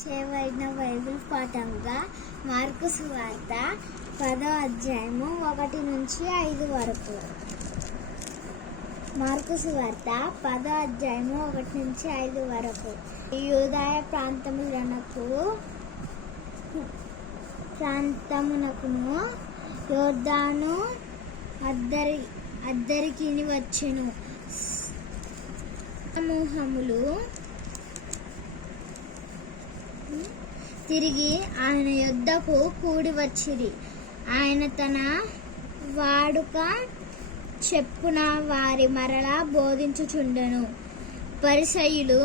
చేయబడిన Bible పాఠంగా mark సువార్త 10వ అధ్యాయము 1 నుంచి 5 వరకు. మార్కు సువార్త 10వ అధ్యాయము 1 నుంచి 5 వరకు. యూదాయ ప్రాంతమునకును యోర్దాను అద్దరికి వచ్చెను. సమూహములు తిరిగి ఆయన యొద్దకు కూడి వచ్చిరి. ఆయన తన వాడుక చెప్పున వారి మరలా బోధించుచుండెను. పరిసయ్యులు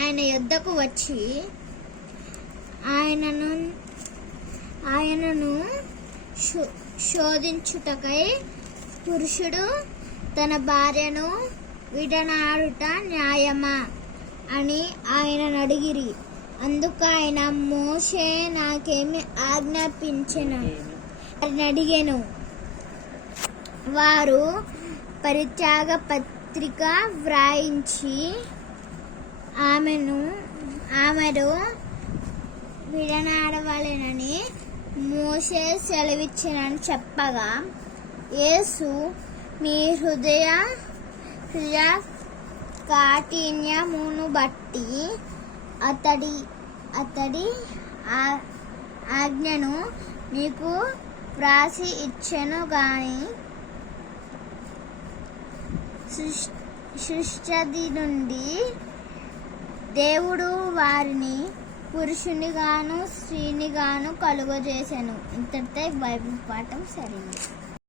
ఆయన యొద్దకు వచ్చి ఆయనను శోధించుటకై, పురుషుడు తన భార్యను విడనాడుట న్యాయమా అని ఆయనను అడిగిరి. అందుకు ఆయన, మోషే నాకేమి ఆజ్ఞాపించెను అని అడిగెను. వారు పరిత్యాగ పత్రిక వ్రాయించి ఆమెను విడనాడవలెనని మోషే సెలవిచ్చెనని చెప్పగా, యేసు, మీ హృదయ కాఠిన్యమును బట్టి అతడి ఆజ్ఞను మీకు వ్రాసి ఇచ్చెను గాని, సృష్టి నుండి దేవుడు వారిని పురుషునిగాను స్త్రీనిగాను కలుగజేసెను. ఇంతటితో బైబిల్ పాఠం సరైంది.